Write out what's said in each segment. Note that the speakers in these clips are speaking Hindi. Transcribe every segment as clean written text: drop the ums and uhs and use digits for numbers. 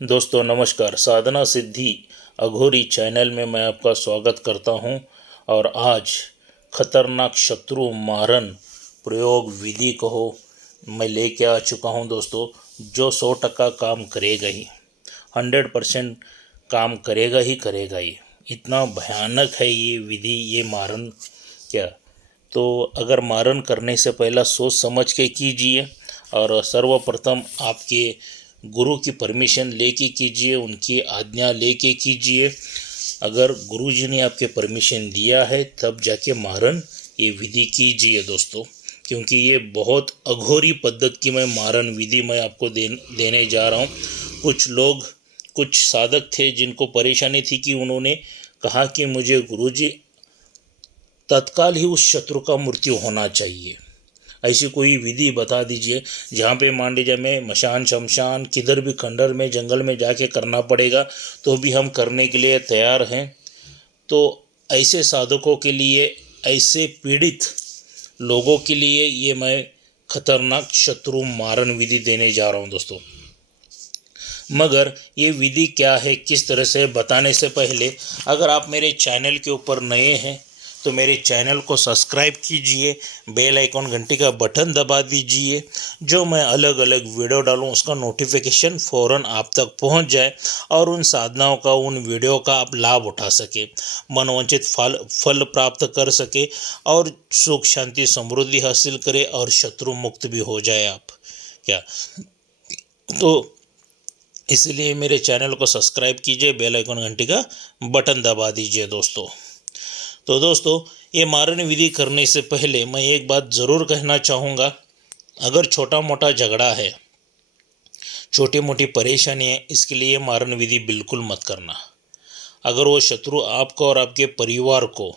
दोस्तों नमस्कार। साधना सिद्धि अघोरी चैनल में मैं आपका स्वागत करता हूं और आज खतरनाक शत्रु मारन प्रयोग विधि कहो मैं लेके आ चुका हूं दोस्तों, जो 100% काम करेगा ही, 100% काम करेगा ही करेगा ही। इतना भयानक है ये विधि, ये मारन। क्या तो अगर मारन करने से पहला सोच समझ के कीजिए और सर्वप्रथम आपके गुरु की परमिशन लेके कीजिए, उनकी आज्ञा लेके कीजिए। अगर गुरुजी ने आपके परमिशन दिया है तब जाके मारन ये विधि कीजिए दोस्तों, क्योंकि ये बहुत अघोरी पद्धति की मैं मारन विधि मैं आपको देने जा रहा हूँ। कुछ लोग, कुछ साधक थे जिनको परेशानी थी कि उन्होंने कहा कि मुझे गुरुजी तत्काल ही उस शत्रु का मृत्यु होना चाहिए, ऐसी कोई विधि बता दीजिए जहाँ पे मान लीजिए हमें मशान शमशान किधर भी खंडर में जंगल में जाके करना पड़ेगा तो भी हम करने के लिए तैयार हैं। तो ऐसे साधकों के लिए, ऐसे पीड़ित लोगों के लिए ये मैं खतरनाक शत्रु मारन विधि देने जा रहा हूँ दोस्तों। मगर ये विधि क्या है, किस तरह से, बताने से पहले अगर आप मेरे चैनल के ऊपर नए हैं तो मेरे चैनल को सब्सक्राइब कीजिए, बेल आइकॉन घंटी का बटन दबा दीजिए। जो मैं अलग अलग वीडियो डालूं उसका नोटिफिकेशन फ़ौरन आप तक पहुंच जाए और उन साधनाओं का, उन वीडियो का आप लाभ उठा सके, मनोवांछित फल प्राप्त कर सके और सुख शांति समृद्धि हासिल करे और शत्रु मुक्त भी हो जाए आप। क्या तो इसलिए मेरे चैनल को सब्सक्राइब कीजिए, बेल आइकन घंटी का बटन दबा दीजिए दोस्तों। तो दोस्तों, ये मारन विधि करने से पहले मैं एक बात ज़रूर कहना चाहूँगा। अगर छोटा मोटा झगड़ा है, छोटी मोटी परेशानी है, इसके लिए मारन विधि बिल्कुल मत करना। अगर वो शत्रु आपको और आपके परिवार को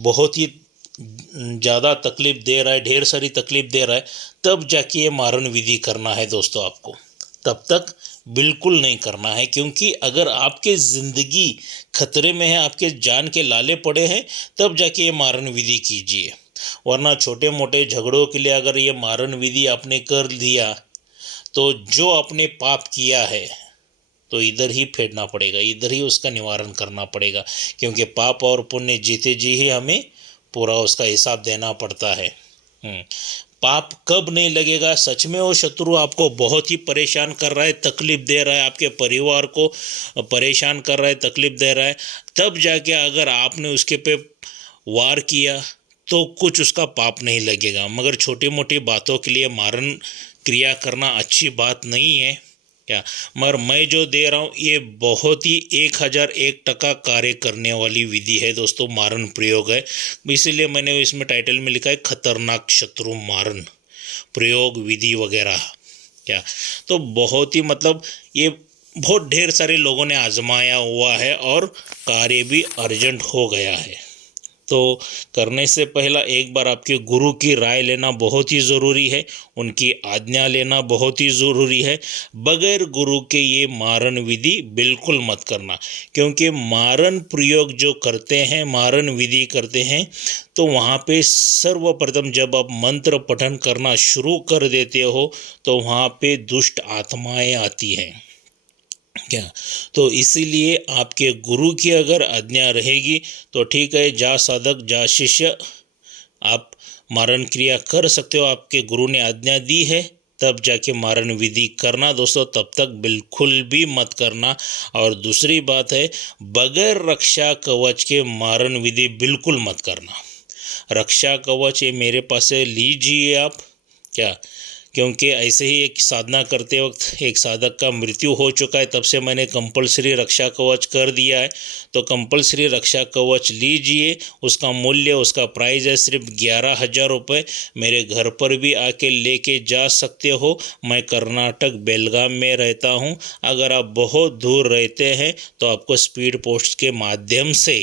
बहुत ही ज़्यादा तकलीफ़ दे रहा है, ढेर सारी तकलीफ़ दे रहा है, तब जाके ये मारन विधि करना है दोस्तों आपको। तब तक बिल्कुल नहीं करना है, क्योंकि अगर आपके ज़िंदगी खतरे में है, आपके जान के लाले पड़े हैं, तब जाके ये मारन विधि कीजिए। वरना छोटे मोटे झगड़ों के लिए अगर ये मारन विधि आपने कर दिया तो जो आपने पाप किया है तो इधर ही फेरना पड़ेगा, इधर ही उसका निवारण करना पड़ेगा, क्योंकि पाप और पुण्य जीते जी ही हमें पूरा उसका हिसाब देना पड़ता है। पाप कब नहीं लगेगा? सच में वो शत्रु आपको बहुत ही परेशान कर रहा है, तकलीफ दे रहा है, आपके परिवार को परेशान कर रहा है, तकलीफ दे रहा है, तब जाके अगर आपने उसके पे वार किया तो कुछ उसका पाप नहीं लगेगा। मगर छोटी मोटी बातों के लिए मारन क्रिया करना अच्छी बात नहीं है। क्या मगर मैं जो दे रहा हूँ ये बहुत ही 1001% कार्य करने वाली विधि है दोस्तों, मारन प्रयोग है। इसीलिए मैंने इसमें टाइटल में लिखा है खतरनाक शत्रु मारन प्रयोग विधि वगैरह। क्या तो बहुत ही मतलब ये बहुत ढेर सारे लोगों ने आजमाया हुआ है और कार्य भी अर्जेंट हो गया है। तो करने से पहला एक बार आपके गुरु की राय लेना बहुत ही ज़रूरी है, उनकी आज्ञा लेना बहुत ही ज़रूरी है। बगैर गुरु के ये मारन विधि बिल्कुल मत करना, क्योंकि मारन प्रयोग जो करते हैं, मारन विधि करते हैं, तो वहाँ पे सर्वप्रथम जब आप मंत्र पठन करना शुरू कर देते हो तो वहाँ पे दुष्ट आत्माएं आती हैं। क्या तो इसीलिए आपके गुरु की अगर आज्ञा रहेगी तो ठीक है, जा साधक जा शिष्य, आप मारन क्रिया कर सकते हो। आपके गुरु ने आज्ञा दी है तब जाके मारन विधि करना दोस्तों, तब तक बिल्कुल भी मत करना। और दूसरी बात है, बगैर रक्षा कवच के मारन विधि बिल्कुल मत करना। रक्षा कवच ये मेरे पास से लीजिए आप। क्या क्योंकि ऐसे ही एक साधना करते वक्त एक साधक का मृत्यु हो चुका है, तब से मैंने कंपलसरी रक्षा कवच कर दिया है। तो कंपलसरी रक्षा कवच लीजिए, उसका मूल्य, उसका प्राइस है सिर्फ 11,000 रुपये। मेरे घर पर भी आके लेके जा सकते हो। मैं कर्नाटक बेलगाम में रहता हूँ। अगर आप बहुत दूर रहते हैं तो आपको स्पीड पोस्ट के माध्यम से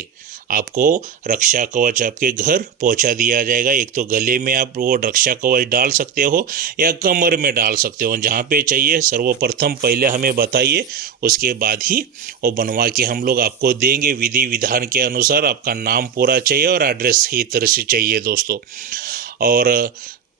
आपको रक्षा कवच आपके घर पहुंचा दिया जाएगा। एक तो गले में आप वो रक्षा कवच डाल सकते हो या कमर में डाल सकते हो, जहाँ पे चाहिए। सर्वप्रथम पहले हमें बताइए, उसके बाद ही वो बनवा के हम लोग आपको देंगे। विधि विधान के अनुसार आपका नाम पूरा चाहिए और एड्रेस सही तरह से चाहिए दोस्तों। और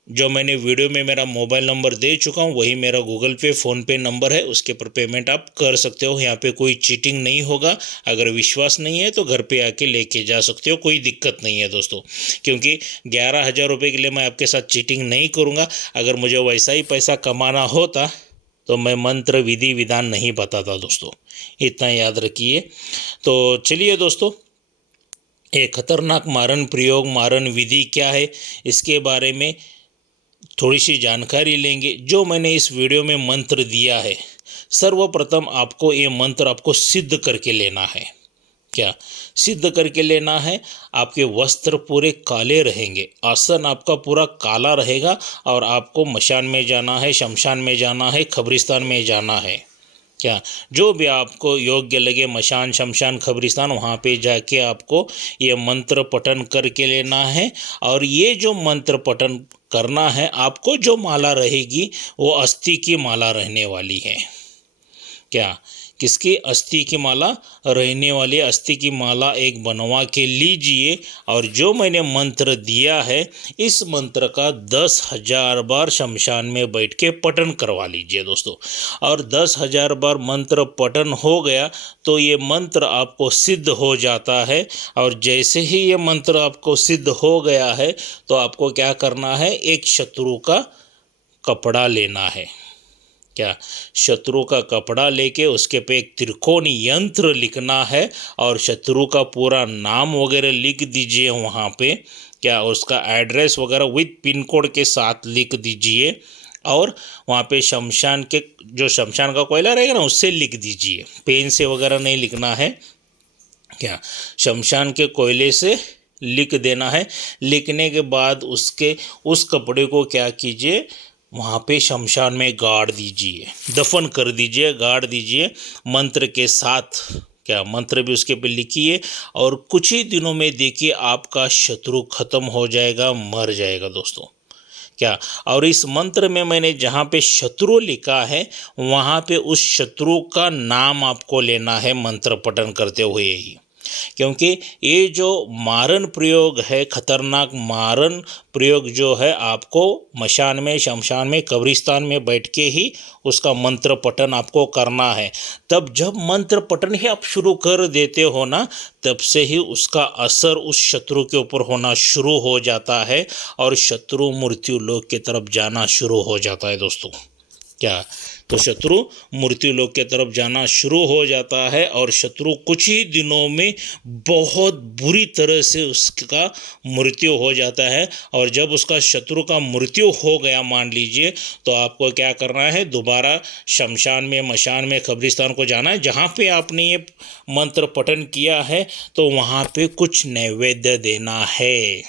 जो मैंने वीडियो में मेरा मोबाइल नंबर दे चुका हूँ वही मेरा गूगल पे फ़ोनपे नंबर है, उसके पर पेमेंट आप कर सकते हो। यहाँ पे कोई चीटिंग नहीं होगा। अगर विश्वास नहीं है तो घर पे आके लेके जा सकते हो, कोई दिक्कत नहीं है दोस्तों। क्योंकि 11,000 रुपये के लिए मैं आपके साथ चीटिंग नहीं करूँगा। अगर मुझे वैसा ही पैसा कमाना होता तो मैं मंत्र विधि विधान नहीं बताता दोस्तों, इतना याद रखिए। तो चलिए दोस्तों, ये खतरनाक मारन प्रयोग, मारन विधि क्या है, इसके बारे में थोड़ी सी जानकारी लेंगे। जो मैंने इस वीडियो में मंत्र दिया है, सर्वप्रथम आपको ये मंत्र आपको सिद्ध करके लेना है। क्या सिद्ध करके लेना है? आपके वस्त्र पूरे काले रहेंगे, आसन आपका पूरा काला रहेगा और आपको मशान में जाना है, शमशान में जाना है, कब्रिस्तान में जाना है। क्या जो भी आपको योग्य लगे, मशान, शमशान, कब्रिस्तान, वहाँ पे जाके आपको ये मंत्र पठन करके लेना है। और ये जो मंत्र पठन करना है, आपको जो माला रहेगी वो अस्थि की माला रहने वाली है। क्या किसकी? अस्थि की माला रहने वाली। अस्थि की माला एक बनवा के लीजिए और जो मैंने मंत्र दिया है, इस मंत्र का 10,000 बार शमशान में बैठ के पठन करवा लीजिए दोस्तों। और 10,000 बार मंत्र पठन हो गया तो ये मंत्र आपको सिद्ध हो जाता है। और जैसे ही ये मंत्र आपको सिद्ध हो गया है तो आपको क्या करना है? एक शत्रु का कपड़ा लेना है। क्या शत्रु का कपड़ा लेके उसके पे एक त्रिकोण यंत्र लिखना है और शत्रु का पूरा नाम वगैरह लिख दीजिए वहाँ पे। क्या उसका एड्रेस वगैरह विद पिन कोड के साथ लिख दीजिए और वहाँ पे शमशान के जो शमशान का कोयला रहेगा ना, उससे लिख दीजिए, पेन से वगैरह नहीं लिखना है। क्या शमशान के कोयले से लिख देना है। लिखने के बाद उसके उस कपड़े को क्या कीजिए, वहाँ पे शमशान में गाड़ दीजिए, दफन कर दीजिए, गाड़ दीजिए मंत्र के साथ। क्या मंत्र भी उसके पे लिखिए और कुछ ही दिनों में देखिए आपका शत्रु खत्म हो जाएगा, मर जाएगा दोस्तों। क्या और इस मंत्र में मैंने जहाँ पे शत्रु लिखा है वहाँ पे उस शत्रु का नाम आपको लेना है मंत्र पठन करते हुए ही। क्योंकि ये जो मारन प्रयोग है, खतरनाक मारन प्रयोग जो है, आपको मशान में, शमशान में, कब्रिस्तान में बैठ के ही उसका मंत्र पठन आपको करना है। तब जब मंत्र पठन ही आप शुरू कर देते हो ना, तब से ही उसका असर उस शत्रु के ऊपर होना शुरू हो जाता है और शत्रु मृत्यु लोक की तरफ जाना शुरू हो जाता है दोस्तों। क्या तो शत्रु मृत्यु लोक के तरफ जाना शुरू हो जाता है और शत्रु कुछ ही दिनों में बहुत बुरी तरह से उसका मृत्यु हो जाता है। और जब उसका शत्रु का मृत्यु हो गया मान लीजिए, तो आपको क्या करना है? दोबारा शमशान में, मशान में, कब्रिस्तान को जाना है जहाँ पे आपने ये मंत्र पठन किया है, तो वहाँ पे कुछ नैवेद्य देना है।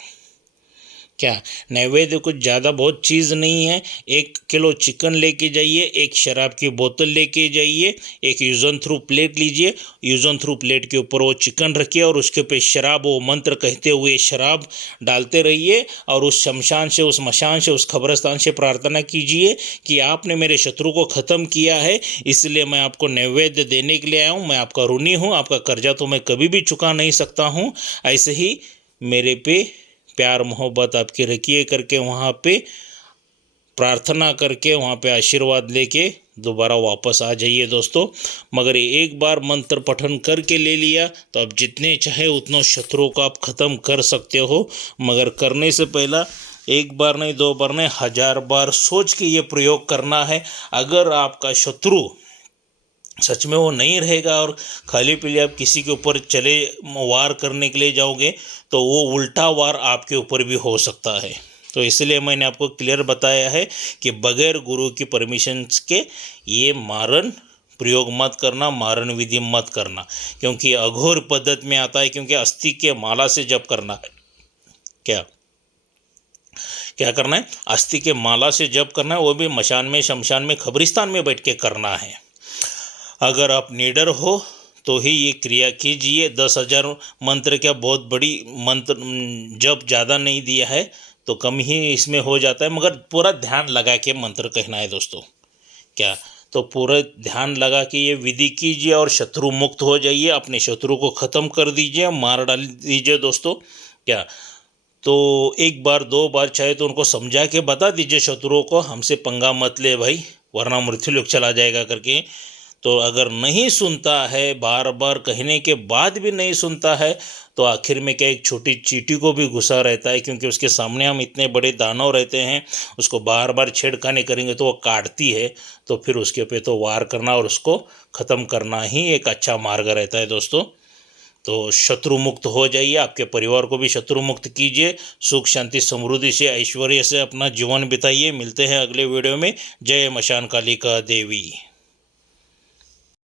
क्या नैवेद्य कुछ ज़्यादा बहुत चीज़ नहीं है। 1 किलो चिकन लेके जाइए, एक शराब की बोतल लेके जाइए, एक यूज़ एंड थ्रू प्लेट लीजिए, यूज़ एंड थ्रू प्लेट के ऊपर वो चिकन रखिए और उसके ऊपर शराब, वो मंत्र कहते हुए शराब डालते रहिए और उस शमशान से, उस मशान से, उस कब्रिस्तान से प्रार्थना कीजिए कि आपने मेरे शत्रु को ख़त्म किया है, इसलिए मैं आपको नैवेद्य देने के लिए आया हूँ। मैं आपका ऋणी हूँ, आपका कर्जा तो मैं कभी भी चुका नहीं सकता हूँ। ऐसे ही मेरे पे प्यार मोहब्बत आपकी रखिए करके वहाँ पे प्रार्थना करके वहाँ पे आशीर्वाद लेके दोबारा वापस आ जाइए दोस्तों। मगर एक बार मंत्र पठन करके ले लिया तो अब जितने चाहे उतनों शत्रुओं को आप ख़त्म कर सकते हो। मगर करने से पहला 1 बार नहीं, 2 बार नहीं, 1000 बार सोच के ये प्रयोग करना है। अगर आपका शत्रु सच में वो नहीं रहेगा और खाली पीली आप किसी के ऊपर चले वार करने के लिए जाओगे तो वो उल्टा वार आपके ऊपर भी हो सकता है। तो इसलिए मैंने आपको क्लियर बताया है कि बगैर गुरु की परमिशन के ये मारन प्रयोग मत करना, मारन विधि मत करना, क्योंकि अघोर पद्धति में आता है। क्योंकि अस्थि के माला से जप करना है। क्या करना है? अस्थि के माला से जप करना है, वो भी मशान में, शमशान में, कब्रिस्तान में बैठ के करना है। अगर आप निडर हो तो ही ये क्रिया कीजिए। 10,000 मंत्र क्या बहुत बड़ी मंत्र जब ज़्यादा नहीं दिया है तो कम ही इसमें हो जाता है, मगर पूरा ध्यान लगा के मंत्र कहना है दोस्तों। क्या तो पूरा ध्यान लगा के ये विधि कीजिए और शत्रु मुक्त हो जाइए, अपने शत्रु को ख़त्म कर दीजिए, मार डाल दीजिए दोस्तों। क्या तो एक बार 2 बार चाहे तो उनको समझा के बता दीजिए शत्रुओं को, हमसे पंगा मत ले भाई वरना मृत्युलोक चला जाएगा करके। तो अगर नहीं सुनता है, बार बार कहने के बाद भी नहीं सुनता है, तो आखिर में क्या एक छोटी चींटी को भी गुस्सा रहता है, क्योंकि उसके सामने हम इतने बड़े दानव रहते हैं, उसको बार बार छेड़खानी करेंगे तो वो काटती है। तो फिर उसके पे तो वार करना और उसको ख़त्म करना ही एक अच्छा मार्ग रहता है दोस्तों। तो शत्रु मुक्त हो जाइए, आपके परिवार को भी शत्रु मुक्त कीजिए, सुख शांति समृद्धि से ऐश्वर्य से अपना जीवन बिताइए। मिलते हैं अगले वीडियो में। जय मशान कालिका देवी।